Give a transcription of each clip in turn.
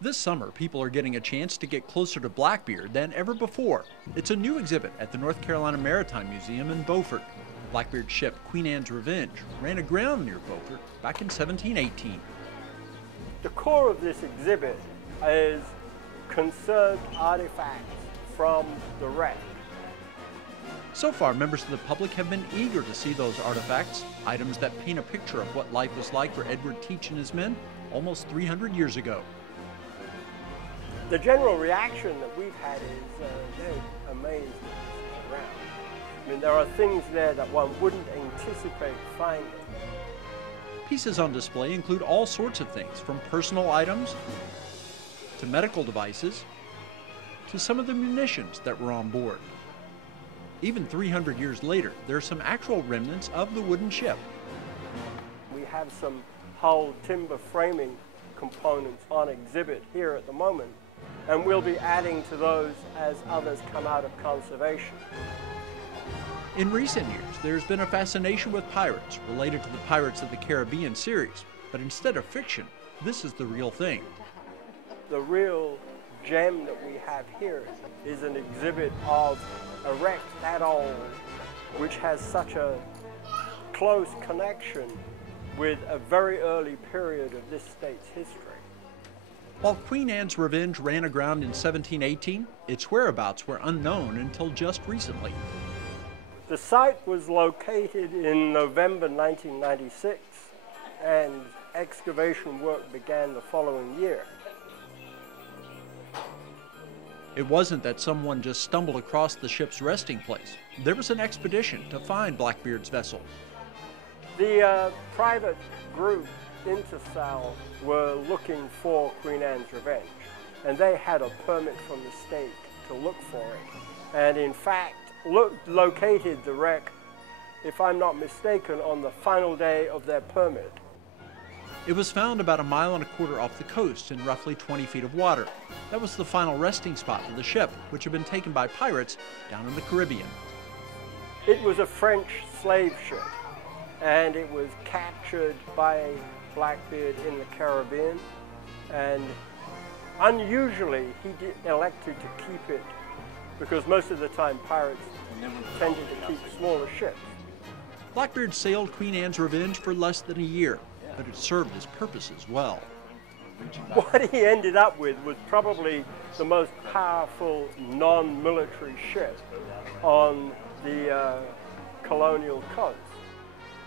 This summer, people are getting a chance to get closer to Blackbeard than ever before. It's a new exhibit at the North Carolina Maritime Museum in Beaufort. Blackbeard's ship, Queen Anne's Revenge, ran aground near Beaufort back in 1718. The core of this exhibit is conserved artifacts from the wreck. So far, members of the public have been eager to see those artifacts, items that paint a picture of what life was like for Edward Teach and his men almost 300 years ago. The general reaction that we've had is they're amazed at this around. I mean, there are things there that one wouldn't anticipate finding. Pieces on display include all sorts of things, from personal items to medical devices to some of the munitions that were on board. Even 300 years later, there are some actual remnants of the wooden ship. We have some hull timber framing components on exhibit here at the moment, and we'll be adding to those as others come out of conservation. In recent years, there's been a fascination with pirates related to the Pirates of the Caribbean series, but instead of fiction, this is the real thing. The real gem that we have here is an exhibit of a wreck that old, which has such a close connection with a very early period of this state's history. While Queen Anne's Revenge ran aground in 1718, its whereabouts were unknown until just recently. The site was located in November 1996, and excavation work began the following year. It wasn't that someone just stumbled across the ship's resting place. There was an expedition to find Blackbeard's vessel. The private group, Intersal, were looking for Queen Anne's Revenge, and they had a permit from the state to look for it. And in fact, located the wreck, if I'm not mistaken, on the final day of their permit. It was found about 1.25 miles off the coast in roughly 20 feet of water. That was the final resting spot for the ship, which had been taken by pirates down in the Caribbean. It was a French slave ship, and it was captured by Blackbeard in the Caribbean, and unusually he elected to keep it because most of the time pirates tended to keep smaller ships. Blackbeard sailed Queen Anne's Revenge for less than a year, but it served his purposes well. What he ended up with was probably the most powerful non-military ship on the colonial coast.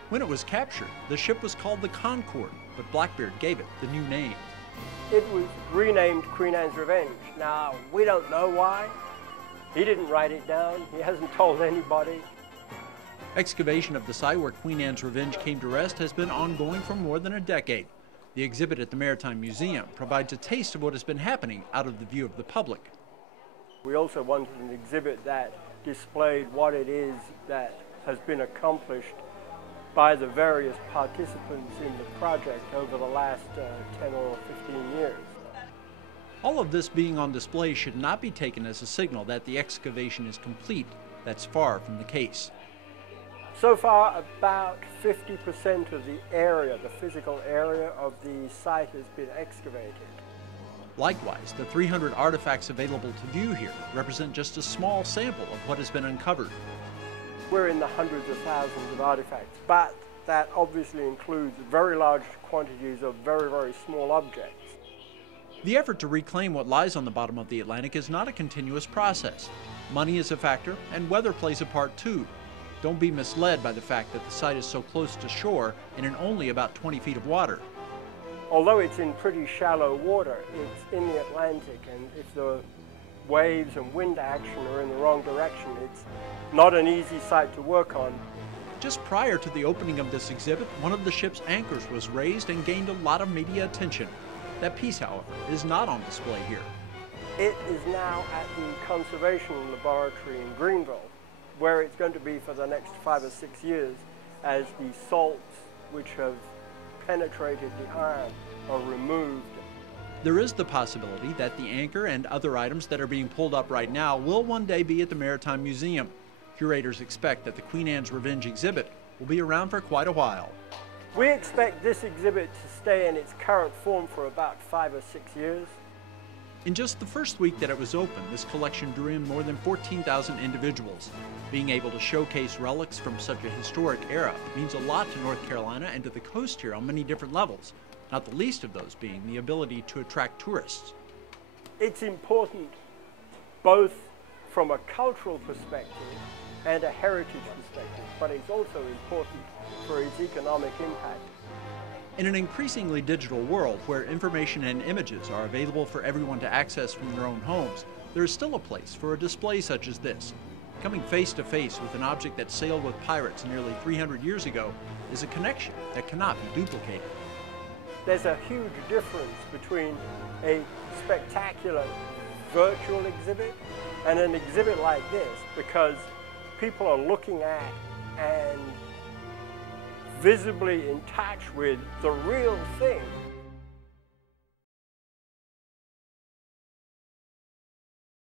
When it was captured, the ship was called the Concord, but Blackbeard gave it the new name. It was renamed Queen Anne's Revenge. Now, we don't know why. He didn't write it down. He hasn't told anybody. Excavation of the site where Queen Anne's Revenge came to rest has been ongoing for more than a decade. The exhibit at the Maritime Museum provides a taste of what has been happening out of the view of the public. We also wanted an exhibit that displayed what it is that has been accomplished by the various participants in the project over the last 10 or 15 years. All of this being on display should not be taken as a signal that the excavation is complete. That's far from the case. So far, about 50% of the area, the physical area of the site has been excavated. Likewise, the 300 artifacts available to view here represent just a small sample of what has been uncovered. We're in the hundreds of thousands of artifacts, but that obviously includes very large quantities of very, very small objects. The effort to reclaim what lies on the bottom of the Atlantic is not a continuous process. Money is a factor, and weather plays a part too. Don't be misled by the fact that the site is so close to shore and in only about 20 feet of water. Although it's in pretty shallow water, it's in the Atlantic, and if the waves and wind action are in the wrong direction, it's not an easy site to work on. Just prior to the opening of this exhibit, one of the ship's anchors was raised and gained a lot of media attention. That piece, however, is not on display here. It is now at the Conservation Laboratory in Greenville, where it's going to be for the next 5 or 6 years as the salts which have penetrated the iron are removed. There is the possibility that the anchor and other items that are being pulled up right now will one day be at the Maritime Museum. Curators expect that the Queen Anne's Revenge exhibit will be around for quite a while. We expect this exhibit to stay in its current form for about 5 or 6 years. In just the first week that it was open, this collection drew in more than 14,000 individuals. Being able to showcase relics from such a historic era means a lot to North Carolina and to the coast here on many different levels, not the least of those being the ability to attract tourists. It's important both from a cultural perspective and a heritage perspective, but it's also important for its economic impact. In an increasingly digital world where information and images are available for everyone to access from their own homes, there is still a place for a display such as this. Coming face to face with an object that sailed with pirates nearly 300 years ago is a connection that cannot be duplicated. There's a huge difference between a spectacular virtual exhibit and an exhibit like this, because people are looking at and visibly in touch with the real thing.